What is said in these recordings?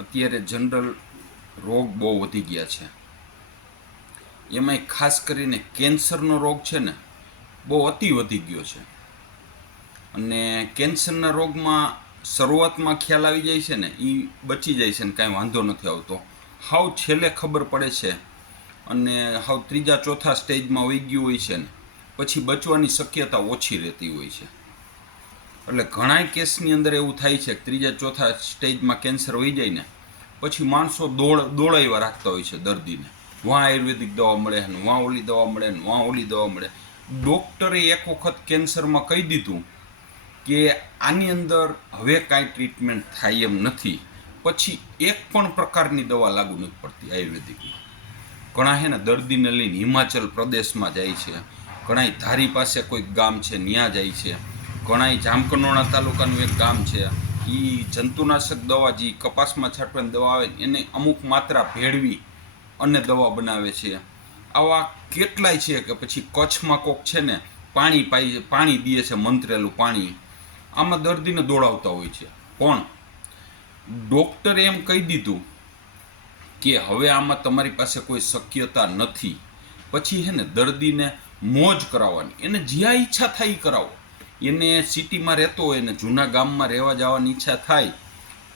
અત્યારે જનરલ રોગ બહુ વધી ગયા છે. એમાંય ખાસ કરીને કેન્સરનો રોગ છે ને બહુ અતિ વધી ગયો છે. અને કેન્સરના રોગમાં શરૂઆતમાં ખ્યાલ આવી જાય છે ને એ બચી જાય છે ને કાંઈ વાંધો નથી આવતો. હાવ છેલ્લે ખબર પડે છે અને હાવ ત્રીજા ચોથા સ્ટેજમાં વહી ગયું હોય છે ને પછી બચવાની શક્યતા ઓછી રહેતી હોય છે. એટલે ઘણા કેસની અંદર એવું થાય છે કે ત્રીજા ચોથા સ્ટેજમાં કેન્સર વહી જાય ને પછી માણસો દોડાવ્યા રાખતા હોય છે દર્દીને. વાં આયુર્વેદિક દવા મળે ને વાં ઓલી દવા મળે ને વાં ઓલી દવા મળે. ડૉક્ટરે એક વખત કેન્સરમાં કહી દીધું કે આની અંદર હવે કાંઈ ટ્રીટમેન્ટ થાય એમ નથી, પછી એક પણ પ્રકારની દવા લાગુ નથી પડતી આયુર્વેદિકમાં. ઘણા છે ને દર્દીને લઈને હિમાચલ પ્રદેશમાં જાય છે, ઘણા ધારી પાસે કોઈક ગામ છે ત્યાં જાય છે, ઘણા જામકંડોરણા તાલુકાનું એક ગામ છે એ જંતુનાશક દવા જે કપાસમાં છાંટવાની દવા આવે એને અમુક માત્રા ભેળવી અને દવા બનાવે છે. આવા કેટલાય છે કે પછી કચ્છમાં કોક છે ને પાણી દે છે, મંત્રેલું પાણી. આમાં દર્દીને દોડાવતા હોય છે. પણ ડૉક્ટરે એમ કહી દીધું કે હવે આમાં તમારી પાસે કોઈ શક્યતા નથી, પછી છે ને દર્દીને મોજ કરાવવાની, એને જ્યાં ઈચ્છા થાય એ કરાવો. એને સિટીમાં રહેતો હોય ને જૂના ગામમાં રહેવા જવાની ઈચ્છા થાય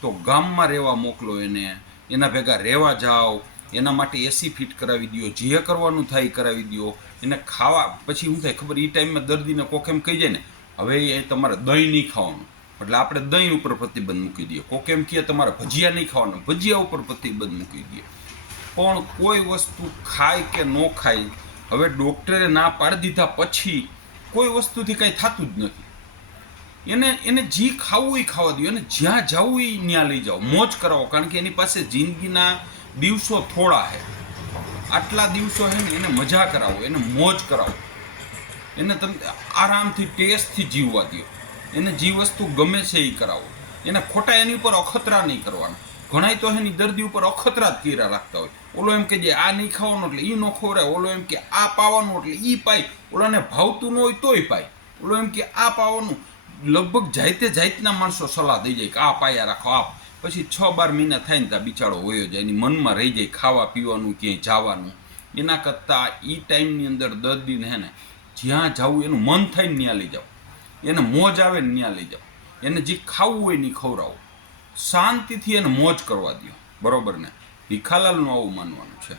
તો ગામમાં રહેવા મોકલો, એને એના ભેગા રહેવા જાઓ, એના માટે એસી ફિટ કરાવી દો, જે કરવાનું થાય એ કરાવી દો. એને ખાવા પછી શું થાય ખબર, એ ટાઈમમાં દર્દીને કોક એમ કહી જાય ને હવે એ તમારે દહીં નહીં ખાવાનું, એટલે આપણે દહીં ઉપર પ્રતિબંધ મૂકી દઈએ. કોક એમ કહે તમારે ભજીયા નહીં ખાવાનું, ભજીયા ઉપર પ્રતિબંધ મૂકી દઈએ. પણ કોઈ વસ્તુ ખાય કે ન ખાય, હવે ડૉક્ટરે ના પાડી દીધા પછી કોઈ વસ્તુથી કાંઈ થતું જ નથી. એને જે ખાવું એ ખાવા દો, એને જ્યાં જવું એ ત્યાં લઈ જાઓ, મોજ કરાવો. કારણ કે એની પાસે જિંદગીના દિવસો થોડા છે. આટલા દિવસો છે ને એને મજા કરાવો, એને મોજ કરાવો, એને તમે આરામથી ટેસ્ટથી જીવવા દો, એને જે વસ્તુ ગમે છે એ કરાવો. એને ખોટા એની ઉપર અખતરા નહીં કરવાના. ઘણાય તો એની દર્દી ઉપર અખતરા જ કર્યા રાખતા હોય. ઓલો એમ કે જે આ નહીં ખાવાનું એટલે એ ન ખવડાય, ઓલો એમ કે આ પાવાનું એટલે એ પાય, ઓલાને ભાવતું ન હોય તોય પાય, ઓલો એમ કે આ પાવાનું. લગભગ જાતના માણસો સલાહ દઈ જાય કે આ પાયા રાખો, આ પછી 6-12 મહિના થાય ને ત્યાં બિચારો હોયો જાય, એની મનમાં રહી જાય ખાવા પીવાનું ક્યાંય જવાનું. એના કરતાં એ ટાઈમની અંદર દર્દીને હે ને જ્યાં જવું એનું મન થાય ને ત્યાં લઈ જાઓ, એને મોજ આવે ને ત્યાં લઈ જાઓ, એને જે ખાવું હોય ને એ ખવડાવો, શાંતિથી એને મોજ કરવા દો. બરોબર ને? ભીખાલાલનું આવું માનવાનું છે.